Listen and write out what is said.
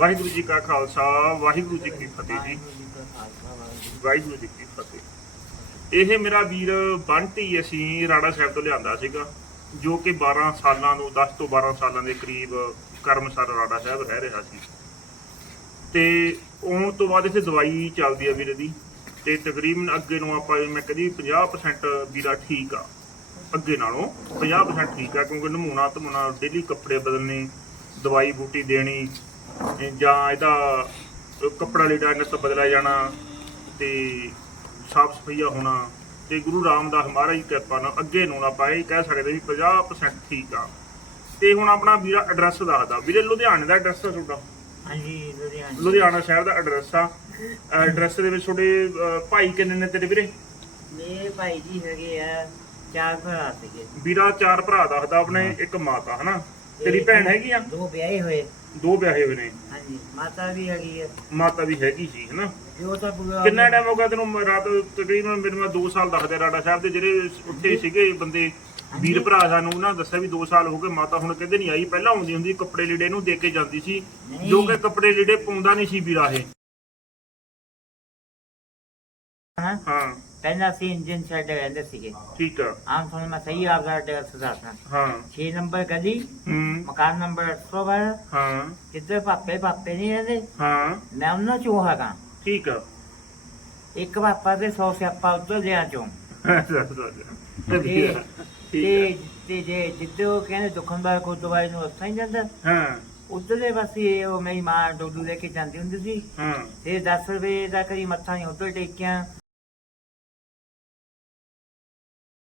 ਵਾਹਿਗੁਰੂ ਜੀ ਕਾ ਖਾਲਸਾ, ਵਾਹਿਗੁਰੂ ਜੀ ਕੀ ਫਤਿਹ ਜੀ। ਵਾਹਿਗੁਰੂ ਜੀ ਕੀ ਫਤਿਹ। ਇਹ ਮੇਰਾ ਵੀਰ ਬੰਟੀ ਅਸੀਂ ਰਾੜਾ ਸਾਹਿਬ ਤੋਂ ਲਿਆਂਦਾ ਸੀਗਾ, ਜੋ ਕਿ 12 ਸਾਲਾਂ ਨੂੰ 10 ਤੋਂ 12 ਸਾਲਾਂ ਦੇ ਕਰੀਬ ਕਰਮਸਰ ਰਾੜਾ ਸਾਹਿਬ ਰਹਿ ਰਿਹਾ ਸੀ। ਤੇ ਆਉਣ ਤੋਂ ਬਾਅਦ ਇੱਥੇ ਦਵਾਈ ਚੱਲਦੀ ਆ ਵੀਰੇ ਦੀ, ਤੇ ਤਕਰੀਬਨ ਅੱਗੇ ਨੂੰ ਆਪਾਂ, ਮੈਂ ਕਹਦੀ 50% ਵੀਰਾ ਠੀਕ ਆ। ਅੱਗੇ ਨਾਲੋਂ 50% ਠੀਕ ਆ, ਕਿਉਂਕਿ ਨਮੂਣਾ ਧਮੂਨਾ ਡੇਲੀ ਕੱਪੜੇ ਬਦਲਣੇ ਦਵਾਈ ਬੂਟੀ ਦੇਣੀ ਜਾਂ ਇਹਦਾ ਕੱਪੜਾ ਲੀੜਾ ਨਿੱਤ ਬਦਲਿਆ ਜਾਣਾ ਤੇ ਸਾਫ਼ ਸਫਾਈਆ ਹੋਣਾ ਤੇ ਗੁਰੂ ਰਾਮਦਾਸ ਮਹਾਰਾਜ ਦੀ ਕਿਰਪਾ ਨਾਲ ਅੱਗੇ ਨੂੰ ਆਪਾਂ ਇਹ ਕਹਿ ਸਕਦੇ ਵੀ 50% ਠੀਕ ਆ। ਤੇ ਹੁਣ ਆਪਣਾ ਵੀਰਾ ਐਡਰੈਸ ਦੱਸਦਾ। ਵੀਰੇ ਲੁਧਿਆਣੇ ਦਾ ਐਡਰੈਸ ਆ ਤੁਹਾਡਾ? ਹਾਂਜੀ ਲੁਧਿਆਣਾ। ਲੁਧਿਆਣਾ ਸ਼ਹਿਰ ਦਾ ਐਡਰੈਸ ਆ। ਐਡਰੈਸ ਦੇ ਵਿੱਚ ਤੁਹਾਡੇ ਅਹ, ਭਾਈ ਕਿੰਨੇ ਨੇ ਤੇਰੇ ਵੀਰੇ? ਮੇਰੇ ਭਾਈ ਜੀ ਹੈਗੇ ਆ ਚਾਰ ਭਰਾ ਸੀਗੇ। ਵੀਰਾ ਚਾਰ ਭਰਾ ਦੱਸਦਾ ਆਪਣੇ ਇੱਕ ਮਾਤਾ ਹਨਾ? ਤੇਰੀ ਭੈਣ ਹੈਗੀ ਆ? ਦੋ ਵਿਆਹੇ ਹੋਏ। ਦੋ ਵਿਆਹੇ ਹੋਏ ਨੇ। ਹਾਂਜੀ ਮਾਤਾ ਵੀ ਹੈਗੀ ਹੈ। ਮਾਤਾ ਵੀ ਹੈਗੀ ਸੀ ਹਨਾ? ਜੋ ਤਾਂ ਪੂਰਾ ਕਿੰਨਾ ਟਾਈਮ ਹੋ ਗਿਆ ਤੈਨੂੰ ਮ- ਰਾਤ ਤਕਰੀਬਨ ਮੈਨੂੰ 2 ਸਾਲ ਦੱਸਦੇ ਰਾੜਾ ਸਾਹਿਬ ਦੇ ਜਿਹੜੇ ਉੱਥੇ ਸੀਗੇ ਬੰਦੇ ਵੀਰ ਭਰਾ ਸਾਨੂੰ ਉਹਨਾਂ ਦੱਸਿਆ ਵੀ 2 ਸਾਲ ਹੋ ਗਏ ਮਾਤਾ ਹੁਣ ਕਹਿੰਦੇ ਨਹੀਂ ਆਈ। ਪਹਿਲਾਂ ਆਉਂਦੀ ਹੁੰਦੀ ਕੱਪੜੇ ਲੀੜੇ ਨੂੰ ਦੇ ਕੇ ਜਾਂਦੀ ਸੀ। ਜੋ ਕਿ ਕੱਪੜੇ ਲੀੜੇ ਪਾਉਂਦਾ ਨਹੀਂ ਸੀ ਵੀਰਾ ਇਹ। ਹਾਂ? ਹਾਂ। ਪਹਿਲਾਂ ਅਸੀਂ ਇੰਜਨ ਛੱਡ ਰਹਿੰਦੇ ਸੀਗੇ। ਠੀਕ ਆ। ਆਮ ਤੁਹਾਨੂੰ ਮੈਂ ਸਹੀ ਆਪਦਾ ਐਡਰੈਸ ਦੱਸਣਾ ਹਾਂ। 6 ਨੰਬਰ ਗਲੀ ਹੂੰ। ਮਕਾਨ ਨੰਬਰ 812 ਹਾਂ। ਜਿੱਧਰ ਪਾਪੇ ਪਾਪੇ ਨਹੀਂ ਰਹਿੰਦੇ। ਹਾਂ। ਮੈਂ ਉਹਨਾਂ ਚੋਂ ਹੈਗਾ। ਠੀਕ ਆ। ਇੱਕ ਪਾਪਾ ਦੇ 100 ਸਿਆਪਾ ਉੱਧਰ ਲਿਆ ਚੋਂ। ਤੇ ਤੇ ਤੇ ਜੇ ਜਿੱਦੋਂ ਕਹਿੰਦੇ ਦੁਖਨਦਾਰ ਕੋ ਦਵਾਈ ਨੂੰ ਉੱਥੇ ਹੀ ਜਾਂਦਾ। ਹਾਂ। ਉਧਰਲੇ ਪਾਸੇ ਉਹ ਮੇਰੀ ਮਾਂ ਡੋਡੂ ਲੈ ਕੇ ਜਾਂਦੀ ਹੁੰਦੀ ਸੀ। ਹਾਂ। ਤੇ 10 ਰੁਪਏ ਦਾ ਕਰੀ ਮੱਥਾ ਨਹੀਂ ਉੱਧਰ ਟੇਕਿਆ।